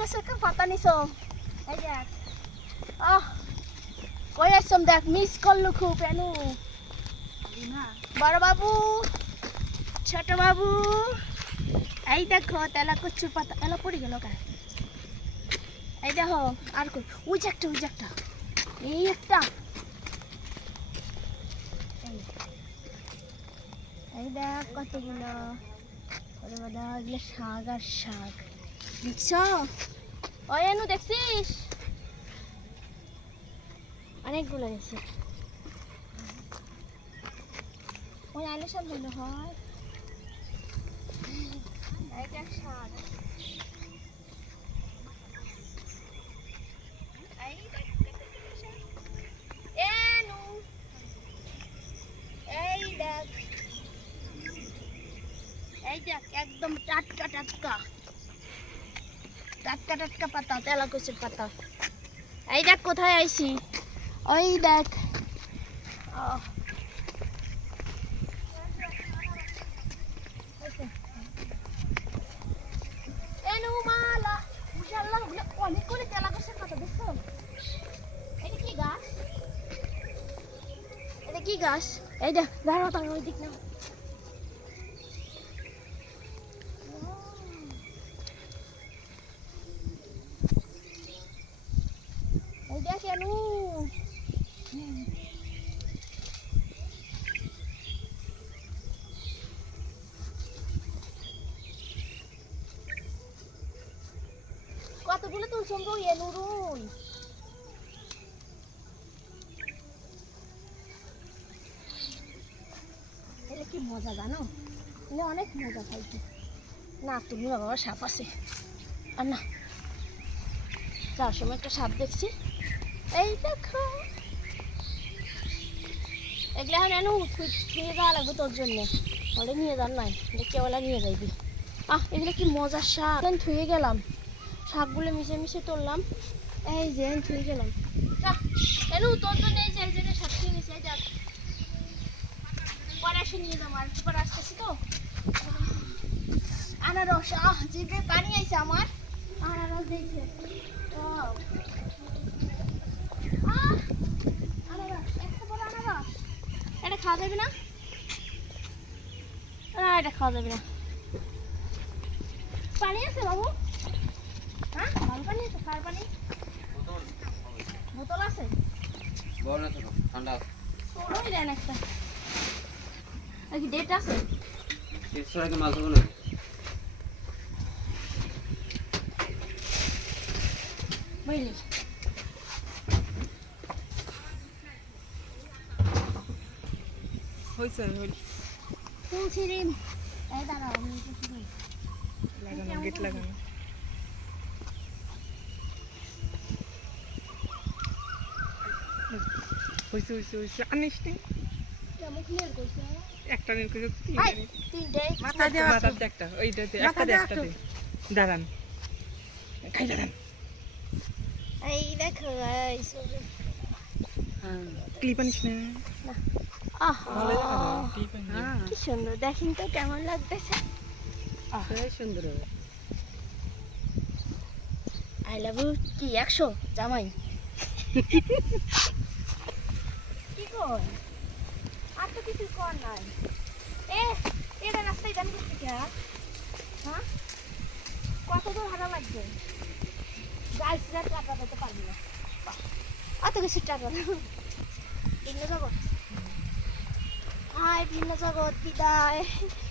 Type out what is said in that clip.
গাছের পাতা নিছো? এই দেখ। আহ, কই আসছম দেখ মিস করলু খুব, এনু। বড় বাবু, ছোট বাবু, এই দেখো, তেলা কচুর পাতা, এলা পড়ে গেল কা এই দেখো, আর কই, ওই একটা ওই একটা। এই একটা। এই। দেখ কতগুলো। এগুলো শাক আর শাক। দেখছ? ওই এনু দেখছিস? অনেকগুলো দেখছি। ওই সব হয়। একদম টাটকা টাটকা। টাটকা টাটকা পাতা তেলা কচুর পাতা। এই দেখ, কোথায় আইছি? ওই দেখ। কি গাছ? এই দেখ, দাঁড়াও দাঁড়াও ওই দিক না কতগুলো তুলছম গো এটা কি মজা জানো এটা অনেক মজা খাইতে না তুমি বাবা সাপ আছে আর না যাওয়ার সময় একটা সাপ দেখছি এই দেখো। এগুলো এখন এনে থুয়ে যাওয়া লাগবে তোর জন্য। ওটা নিয়ে যান নাই, দেখে ওলা নিয়ে যাইবি আহ, এগুলো কি মজার শাক? থুয়ে গেলাম। শাকগুলো মিশে মিশে তুললাম। এই যে থুয়ে গেলাম। এনু তোর জন্য এই যে, এই জায়গায় শাক থুয়ে এই দেখ পরে এসে নিয়ে যাব। আর পরে আসতেছি তো। আনারস, আহ, জিভে পানি আইছে আমার। আনারস দেখছে Wow. আহ, আনারস, এত বড় আনারস। এটা খাওয়া যাবে না? না এটা খাওয়া যাবে না। পানি আছে বাবু? হ্যাঁ? ভালো পানি আছে? খাওয়ার পানি? বোতল আছে? না ঠান্ডা ছোটই দেন একটা। ডেট আছে? তিনশো টাকা মাছ দেবো না বুঝলি হয়েছে হয়েছে তুলছি রে এই দাঁড়াও আমি লাগানো গেট লাগানো। আনিস নি? একটা নিয়ে মাথা দে একটা ওইটাতে একটা দে একটা দে। দাঁড়ান। খাই দাঁড়ান। এই দেখো। ক্লিপ আনিস না। কি সুন্দর দেখেন তো কেমন লাগতেছে। সুন্দর আই লাভ ইউ কি একশো? জামাই। কি কর? আর তো কিছু কর নাই। এ এটা রাস্তায় দাম করতে কে হ্যাঁ? কত দূর ভাড়া লাগবে? হাজার টাকা দিতে পারবি না। অত কিছু টাকা। না ভিন্ন Ay, pinasagot, piday.